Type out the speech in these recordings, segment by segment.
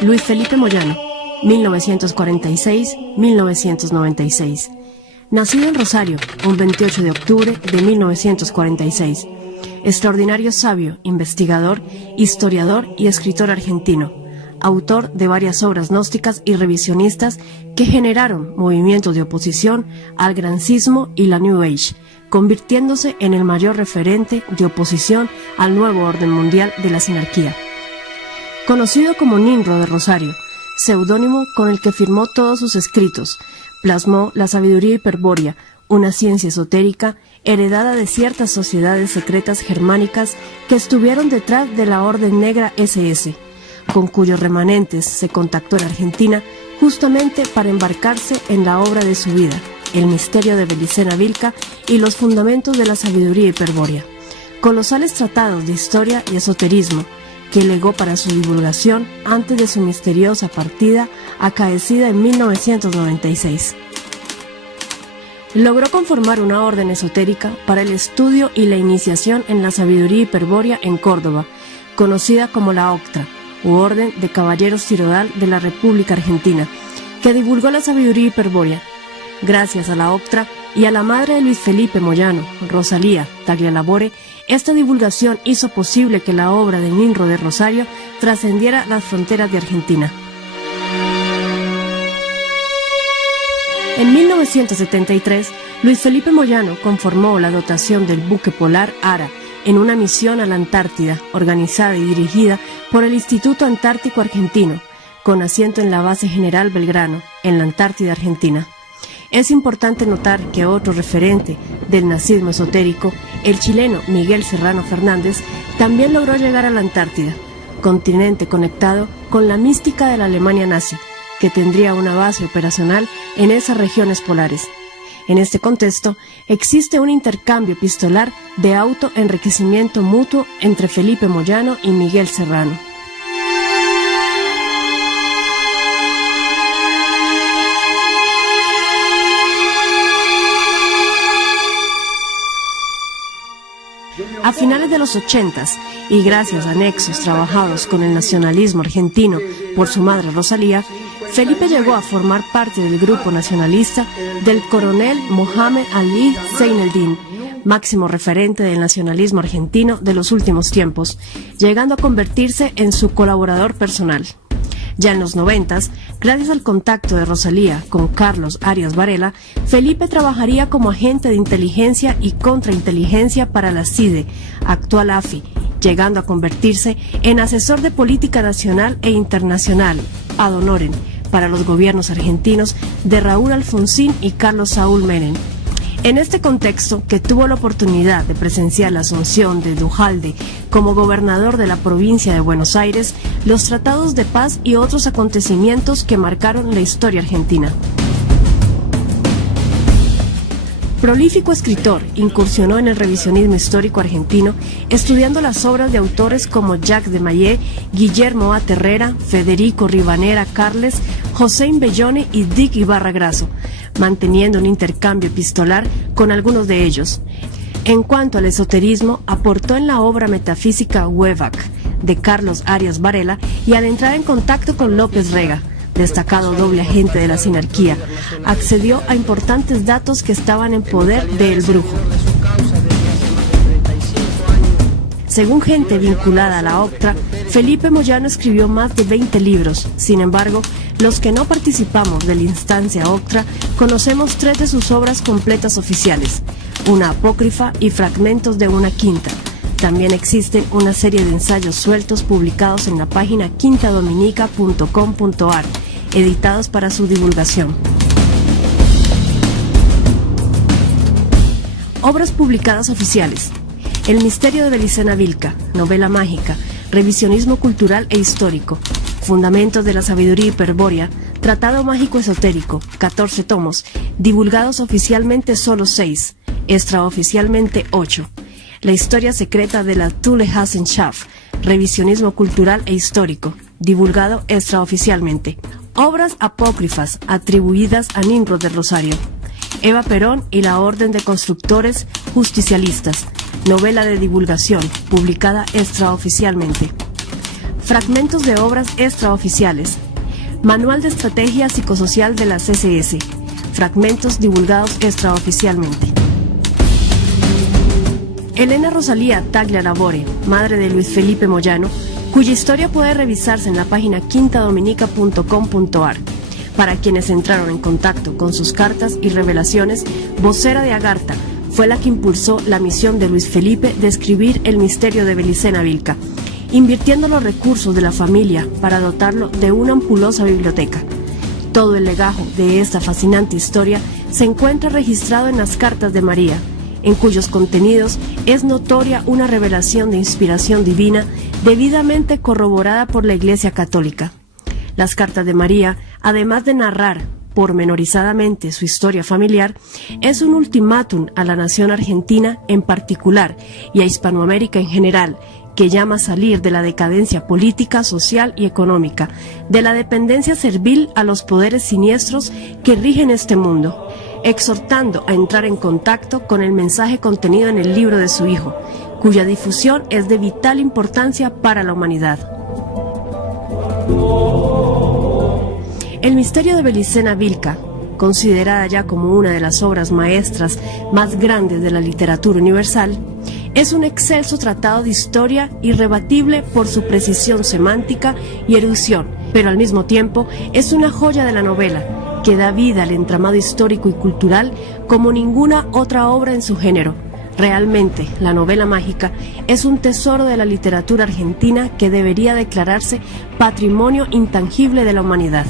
Luis Felipe Moyano, 1946-1996. Nacido en Rosario, un 28 de octubre de 1946. Extraordinario sabio, investigador, historiador y escritor argentino. Autor de varias obras gnósticas y revisionistas que generaron movimientos de oposición al grancismo y la New Age, convirtiéndose en el mayor referente de oposición al nuevo orden mundial de la sinarquía. Conocido como Ninro de Rosario, seudónimo con el que firmó todos sus escritos, plasmó la sabiduría hiperbórea, una ciencia esotérica heredada de ciertas sociedades secretas germánicas que estuvieron detrás de la Orden Negra SS, con cuyos remanentes se contactó en Argentina justamente para embarcarse en la obra de su vida, El misterio de Belicena Vilca y los fundamentos de la sabiduría hiperbórea, colosales tratados de historia y esoterismo que legó para su divulgación antes de su misteriosa partida acaecida en 1996. Logró conformar una orden esotérica para el estudio y la iniciación en la sabiduría hiperbórea en Córdoba, conocida como la Octra, u Orden de Caballeros Tirodal de la República Argentina, que divulgó la sabiduría hiperbórea. Gracias a la Octra y a la madre de Luis Felipe Moyano, Rosalía Taglialavore, esta divulgación hizo posible que la obra de Ninro de Rosario trascendiera las fronteras de Argentina. En 1973, Luis Felipe Moyano conformó la dotación del buque polar Ara en una misión a la Antártida, organizada y dirigida por el Instituto Antártico Argentino, con asiento en la Base General Belgrano, en la Antártida Argentina. Es importante notar que otro referente del nazismo esotérico, el chileno Miguel Serrano Fernández, también logró llegar a la Antártida, continente conectado con la mística de la Alemania nazi, que tendría una base operacional en esas regiones polares. En este contexto, existe un intercambio epistolar de autoenriquecimiento mutuo entre Felipe Moyano y Miguel Serrano. A finales de los 80s, y gracias a nexos trabajados con el nacionalismo argentino por su madre Rosalía, Felipe llegó a formar parte del grupo nacionalista del coronel Mohamed Ali Zeineldin, máximo referente del nacionalismo argentino de los últimos tiempos, llegando a convertirse en su colaborador personal. Ya en los 90s, gracias al contacto de Rosalía con Carlos Arias Varela, Felipe trabajaría como agente de inteligencia y contrainteligencia para la CIDE, actual AFI, llegando a convertirse en asesor de política nacional e internacional, ad honorem, para los gobiernos argentinos de Raúl Alfonsín y Carlos Saúl Menem. En este contexto, que tuvo la oportunidad de presenciar la asunción de Duhalde como gobernador de la provincia de Buenos Aires, los tratados de paz y otros acontecimientos que marcaron la historia argentina. Prolífico escritor, incursionó en el revisionismo histórico argentino, estudiando las obras de autores como Jacques de Maillet, Guillermo A. Terrera, Federico Rivanera Carles, José Bellone y Dick Ibarra Grasso, manteniendo un intercambio epistolar con algunos de ellos. En cuanto al esoterismo, aportó en la obra metafísica Huevac, de Carlos Arias Varela, y al entrar en contacto con López Rega, destacado doble agente de la sinarquía, accedió a importantes datos que estaban en poder de El Brujo. Según gente vinculada a la Octra, Felipe Moyano escribió más de 20 libros. Sin embargo, los que no participamos de la instancia Octra conocemos 3 de sus obras completas oficiales, una apócrifa y fragmentos de una quinta. También existen una serie de ensayos sueltos publicados en la página quintadominica.com.ar, editados para su divulgación. Obras publicadas oficiales: El misterio de Belicena Vilca, novela mágica, revisionismo cultural e histórico, Fundamentos de la sabiduría hiperbórea, tratado mágico esotérico, 14 tomos, divulgados oficialmente solo 6, extraoficialmente 8. La historia secreta de la Thule-Hassenschaft, revisionismo cultural e histórico, divulgado extraoficialmente. Obras apócrifas atribuidas a Ninro de Rosario: Eva Perón y la Orden de Constructores Justicialistas, novela de divulgación, publicada extraoficialmente. Fragmentos de obras extraoficiales. Manual de Estrategia Psicosocial de la CSS. Fragmentos divulgados extraoficialmente. Elena Rosalía Taglialavore, madre de Luis Felipe Moyano, cuya historia puede revisarse en la página quintadominica.com.ar. Para quienes entraron en contacto con sus cartas y revelaciones, vocera de Agartha, fue la que impulsó la misión de Luis Felipe de escribir el misterio de Belicena Vilca, invirtiendo los recursos de la familia para dotarlo de una ampulosa biblioteca. Todo el legajo de esta fascinante historia se encuentra registrado en las cartas de María, en cuyos contenidos es notoria una revelación de inspiración divina debidamente corroborada por la Iglesia Católica. Las cartas de María, además de narrar pormenorizadamente su historia familiar, es un ultimátum a la nación argentina en particular y a Hispanoamérica en general, que llama a salir de la decadencia política, social y económica, de la dependencia servil a los poderes siniestros que rigen este mundo, exhortando a entrar en contacto con el mensaje contenido en el libro de su hijo, cuya difusión es de vital importancia para la humanidad. El misterio de Belicena Vilca, considerada ya como una de las obras maestras más grandes de la literatura universal, es un excelso tratado de historia irrebatible por su precisión semántica y erudición, pero al mismo tiempo es una joya de la novela que da vida al entramado histórico y cultural como ninguna otra obra en su género. Realmente, la novela mágica es un tesoro de la literatura argentina que debería declararse patrimonio intangible de la humanidad.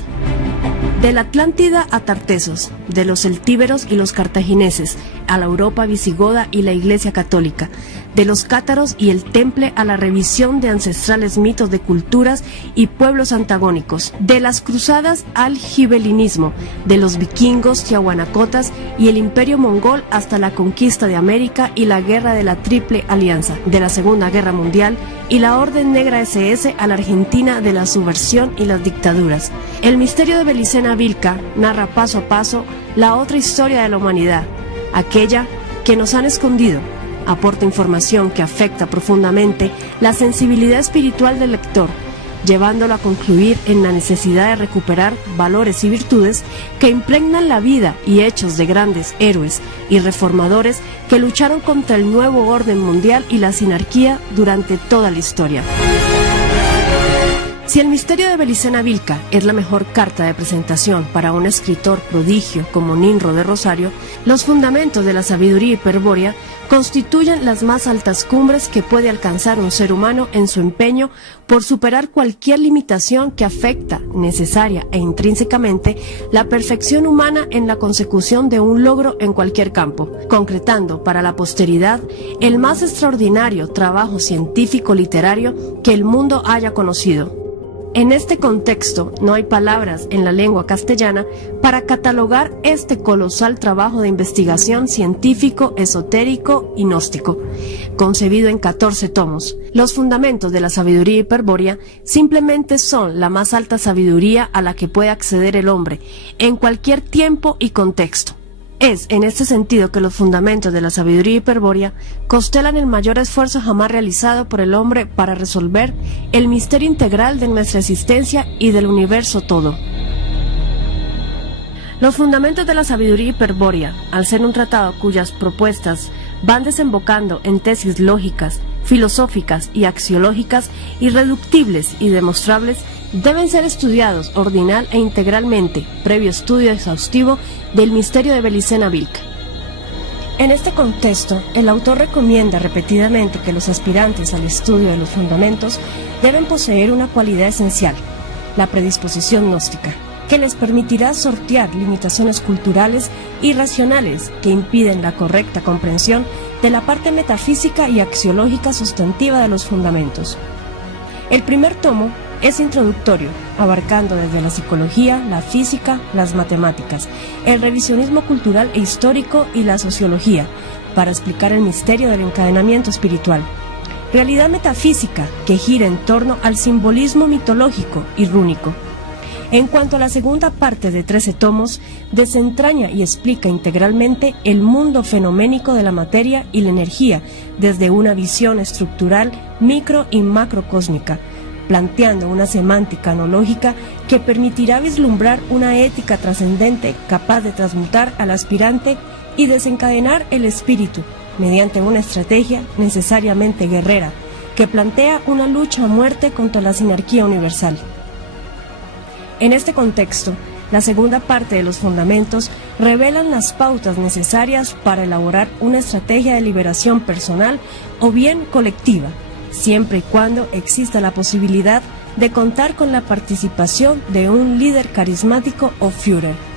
De la Atlántida a Tartesos, de los celtíberos y los cartagineses, a la Europa visigoda y la Iglesia Católica, de los cátaros y el temple a la revisión de ancestrales mitos de culturas y pueblos antagónicos, de las cruzadas al gibelinismo, de los vikingos, tiahuanacotas y el imperio mongol hasta la conquista de América y la guerra de la Triple Alianza, de la Segunda Guerra Mundial y la Orden Negra SS a la Argentina de la subversión y las dictaduras. El misterio de Belicena Vilca narra paso a paso la otra historia de la humanidad, aquella que nos han escondido. Aporta información que afecta profundamente la sensibilidad espiritual del lector, llevándolo a concluir en la necesidad de recuperar valores y virtudes que impregnan la vida y hechos de grandes héroes y reformadores que lucharon contra el nuevo orden mundial y la sinarquía durante toda la historia. Si el misterio de Belicena Vilca es la mejor carta de presentación para un escritor prodigio como Ninro de Rosario, los fundamentos de la sabiduría hiperbórea constituyen las más altas cumbres que puede alcanzar un ser humano en su empeño por superar cualquier limitación que afecta necesaria e intrínsecamente la perfección humana en la consecución de un logro en cualquier campo, concretando para la posteridad el más extraordinario trabajo científico literario que el mundo haya conocido. En este contexto, no hay palabras en la lengua castellana para catalogar este colosal trabajo de investigación científico, esotérico y gnóstico, concebido en 14 tomos. Los fundamentos de la sabiduría hiperbórea simplemente son la más alta sabiduría a la que puede acceder el hombre, en cualquier tiempo y contexto. Es en este sentido que los fundamentos de la sabiduría hiperbórea constelan el mayor esfuerzo jamás realizado por el hombre para resolver el misterio integral de nuestra existencia y del universo todo. Los fundamentos de la sabiduría hiperbórea, al ser un tratado cuyas propuestas van desembocando en tesis lógicas, filosóficas y axiológicas irreductibles y demostrables, deben ser estudiados ordinal e integralmente, previo estudio exhaustivo del misterio de Belicena Vilca. En este contexto, el autor recomienda repetidamente que los aspirantes al estudio de los fundamentos deben poseer una cualidad esencial, la predisposición gnóstica, que les permitirá sortear limitaciones culturales y racionales que impiden la correcta comprensión de la parte metafísica y axiológica sustantiva de los fundamentos. El primer tomo es introductorio, abarcando desde la psicología, la física, las matemáticas, el revisionismo cultural e histórico y la sociología, para explicar el misterio del encadenamiento espiritual. Realidad metafísica que gira en torno al simbolismo mitológico y rúnico. En cuanto a la segunda parte de 13 tomos, desentraña y explica integralmente el mundo fenoménico de la materia y la energía desde una visión estructural micro y macrocósmica, planteando una semántica analógica que permitirá vislumbrar una ética trascendente capaz de transmutar al aspirante y desencadenar el espíritu mediante una estrategia necesariamente guerrera que plantea una lucha a muerte contra la sinarquía universal. En este contexto, la segunda parte de los fundamentos revelan las pautas necesarias para elaborar una estrategia de liberación personal o bien colectiva, siempre y cuando exista la posibilidad de contar con la participación de un líder carismático o Führer.